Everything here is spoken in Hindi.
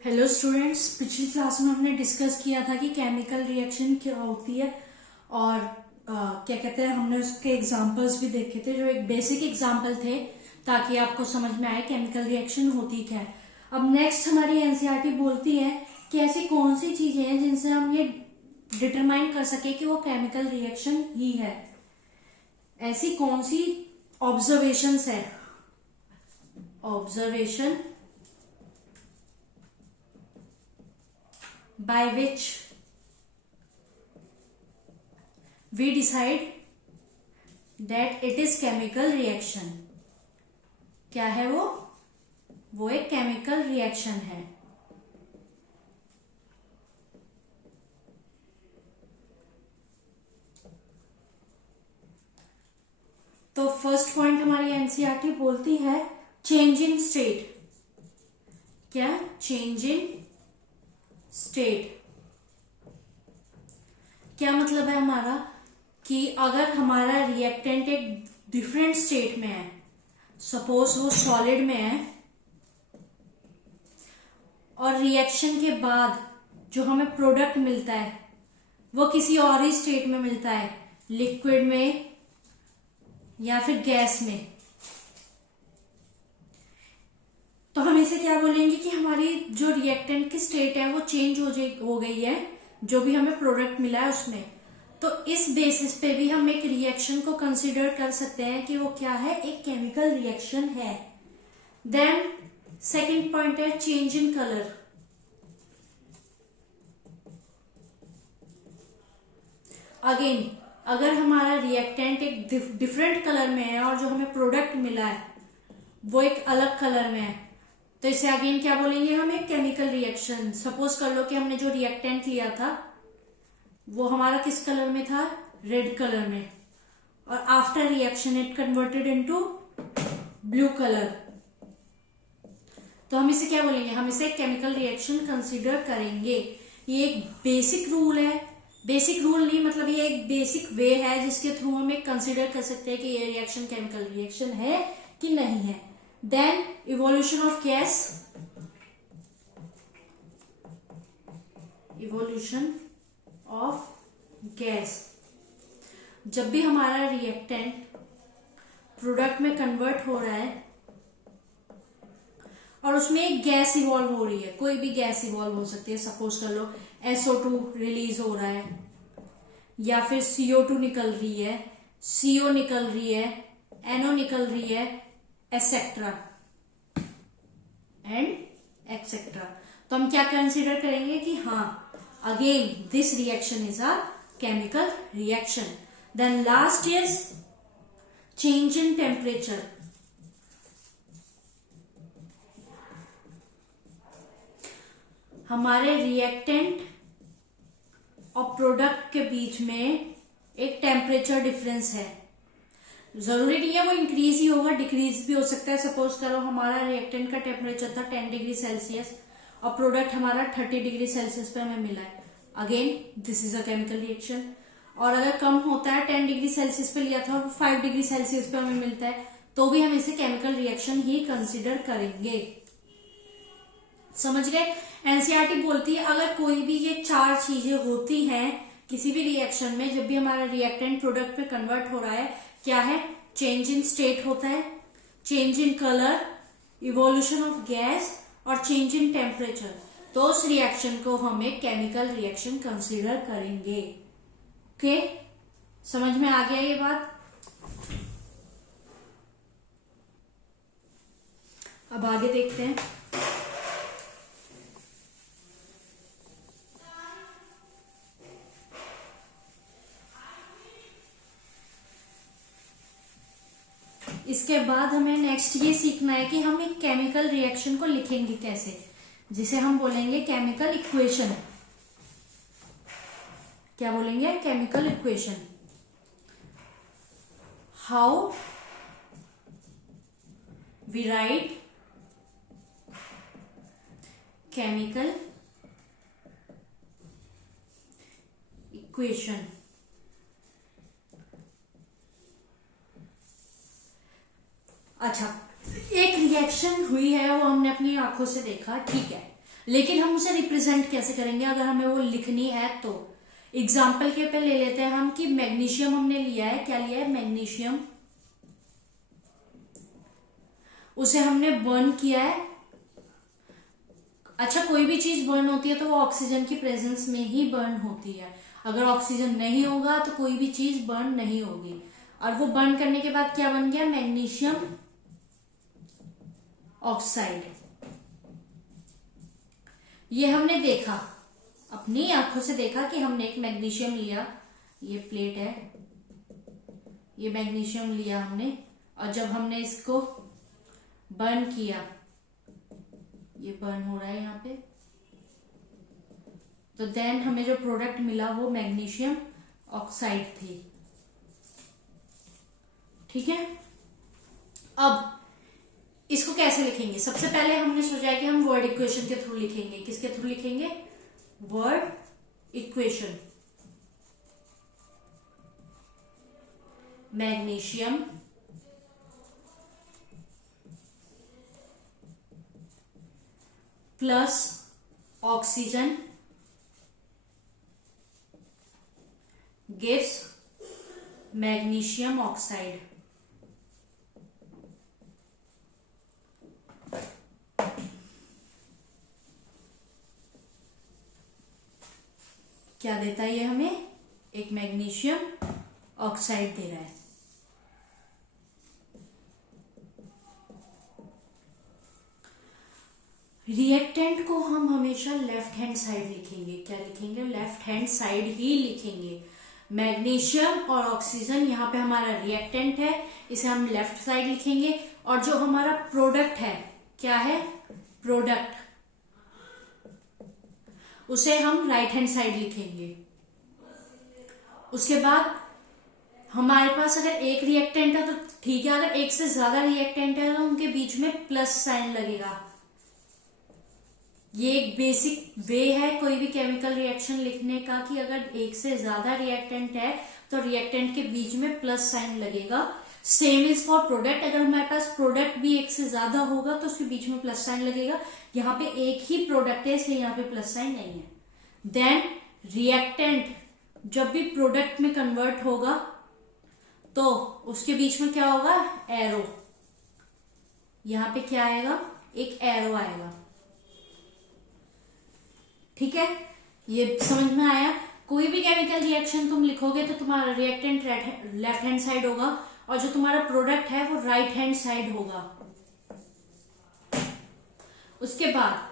हेलो स्टूडेंट्स, पिछली क्लास में हमने डिस्कस किया था कि केमिकल रिएक्शन क्या होती है और क्या कहते हैं, हमने उसके एग्जांपल्स भी देखे थे जो एक बेसिक एग्जांपल थे ताकि आपको समझ में आए केमिकल रिएक्शन होती क्या है। अब नेक्स्ट हमारी एनसीईआरटी बोलती है कि ऐसी कौन सी चीजें हैं जिनसे हम ये डिटरमाइन कर सके कि वो केमिकल रिएक्शन ही है। ऐसी कौन सी ऑब्जर्वेशंस है, observation by which we decide that it is chemical reaction। क्या है वो एक केमिकल रिएक्शन है। तो फर्स्ट पॉइंट हमारी एनसीईआरटी बोलती है चेंज इन स्टेट। क्या? Change in state. क्या मतलब है हमारा कि अगर हमारा रिएक्टेंट एक डिफरेंट स्टेट में है, सपोज वो सॉलिड में है और रिएक्शन के बाद जो हमें प्रोडक्ट मिलता है वो किसी और ही स्टेट में मिलता है, लिक्विड में या फिर गैस में, तो हम इसे क्या बोलेंगे कि हमारी जो रिएक्टेंट की स्टेट है वो चेंज हो गई है, जो भी हमें प्रोडक्ट मिला है उसमें। तो इस बेसिस पे भी हम एक रिएक्शन को कंसीडर कर सकते हैं कि वो क्या है, एक केमिकल रिएक्शन है। देन सेकंड पॉइंट है चेंज इन कलर। अगेन अगर हमारा रिएक्टेंट एक डिफरेंट कलर में है और जो हमें प्रोडक्ट मिला है वो एक अलग कलर में है, तो इसे अगेन क्या बोलेंगे हम, एक केमिकल रिएक्शन। सपोज कर लो कि हमने जो रिएक्टेंट लिया था वो हमारा किस कलर में था, रेड कलर में, और after reaction it converted into blue colour, तो हम इसे क्या बोलेंगे, हम इसे केमिकल रिएक्शन कंसीडर करेंगे। ये एक बेसिक रूल है, बेसिक रूल नहीं मतलब ये एक बेसिक वे है जिसके थ्रू हम एक कंसीडर कर सकते हैं कि ये रिएक्शन केमिकल रिएक्शन है कि नहीं है। Then evolution of gas, evolution of gas। जब भी हमारा रिएक्टेंट प्रोडक्ट में कन्वर्ट हो रहा है और उसमें एक गैस इवॉल्व हो रही है, कोई भी गैस इवॉल्व हो सकती है, सपोज कर लो SO2 रिलीज हो रहा है या फिर CO2 निकल रही है, CO निकल रही है, NO निकल रही है, एक्सेट्रा एंड एक्सेट्रा। तो हम क्या कंसीडर करेंगे कि हाँ, again this reaction is a chemical reaction. Then last is change in temperature. हमारे रिएक्टेंट और प्रोडक्ट के बीच में एक टेम्परेचर डिफरेंस है। जरूरी नहीं है वो इंक्रीज ही होगा, डिक्रीज भी हो सकता है। सपोज करो हमारा रिएक्टेंट का टेम्परेचर था 10 डिग्री सेल्सियस और प्रोडक्ट हमारा 30 डिग्री सेल्सियस पे हमें मिला है, again this is a chemical reaction. और अगर कम होता है, 10 डिग्री सेल्सियस पे लिया था और 5 डिग्री सेल्सियस पे हमें मिलता है, तो भी हम इसे केमिकल रिएक्शन ही कंसिडर करेंगे। समझ गए? एनसीईआरटी बोलती है अगर कोई भी ये चार चीजें होती हैं किसी भी रिएक्शन में, जब भी हमारा रिएक्टेंट प्रोडक्ट पे कन्वर्ट हो रहा है, क्या है, चेंज इन स्टेट होता है, change in colour, evolution of gas और चेंज इन टेम्परेचर, तो उस रिएक्शन को हम एक केमिकल रिएक्शन कंसीडर करेंगे। ओके, समझ में आ गया ये बात? अब आगे देखते हैं। इसके बाद हमें नेक्स्ट ये सीखना है कि हम एक केमिकल रिएक्शन को लिखेंगे कैसे, जिसे हम बोलेंगे केमिकल इक्वेशन। क्या बोलेंगे? Chemical equation. How we write chemical equation. अच्छा, एक रिएक्शन हुई है वो हमने अपनी आंखों से देखा, ठीक है, लेकिन हम उसे रिप्रेजेंट कैसे करेंगे अगर हमें वो लिखनी है तो। एग्जाम्पल के पे ले लेते हैं हम कि मैग्नीशियम हमने लिया है, क्या लिया है, मैग्नीशियम, उसे हमने बर्न किया है। अच्छा, कोई भी चीज बर्न होती है तो वो ऑक्सीजन की प्रेजेंस में ही बर्न होती है। अगर ऑक्सीजन नहीं होगा तो कोई भी चीज बर्न नहीं होगी। और वो बर्न करने के बाद क्या बन गया, मैग्नीशियम ऑक्साइड। ये हमने देखा, अपनी आंखों से देखा कि हमने एक मैग्नीशियम लिया, ये प्लेट है, ये मैग्नीशियम लिया हमने, और जब हमने इसको बर्न किया, ये बर्न हो रहा है यहाँ पे, तो देन हमें जो प्रोडक्ट मिला वो मैग्नीशियम ऑक्साइड थी। ठीक है, अब इसको कैसे लिखेंगे? सबसे पहले हमने सोचा है कि हम वर्ड इक्वेशन के थ्रू लिखेंगे। किसके थ्रू लिखेंगे? Word equation. Magnesium plus oxygen gives magnesium oxide. क्या देता है ये हमें? एक मैग्नीशियम ऑक्साइड दे रहा है। रिएक्टेंट को हम हमेशा लेफ्ट हैंड साइड लिखेंगे। क्या लिखेंगे? लेफ्ट हैंड साइड ही लिखेंगे। मैग्नीशियम और ऑक्सीजन यहाँ पे हमारा रिएक्टेंट है, इसे हम लेफ्ट साइड लिखेंगे। और जो हमारा प्रोडक्ट है, क्या है? प्रोडक्ट, उसे हम राइट हैंड साइड लिखेंगे। उसके बाद हमारे पास अगर एक रिएक्टेंट है तो ठीक है, अगर एक से ज्यादा रिएक्टेंट है तो उनके बीच में प्लस साइन लगेगा। ये एक बेसिक वे है कोई भी केमिकल रिएक्शन लिखने का कि अगर एक से ज्यादा रिएक्टेंट है तो रिएक्टेंट के बीच में प्लस साइन लगेगा। सेम इज फॉर प्रोडक्ट, अगर हमारे पास प्रोडक्ट भी एक से ज्यादा होगा तो उसके बीच में प्लस साइन लगेगा। यहाँ पे एक ही प्रोडक्ट है इसलिए यहाँ पे प्लस साइन नहीं है। देन रिएक्टेंट जब भी प्रोडक्ट में कन्वर्ट होगा तो उसके बीच में क्या होगा? एरो। यहाँ पे क्या आएगा? एक एरो आएगा। ठीक है, ये समझ में आया? कोई भी केमिकल रिएक्शन तुम लिखोगे तो तुम्हारा रिएक्टेंट लेफ्ट हैंड साइड होगा और जो तुम्हारा प्रोडक्ट है वो राइट हैंड साइड होगा। उसके बाद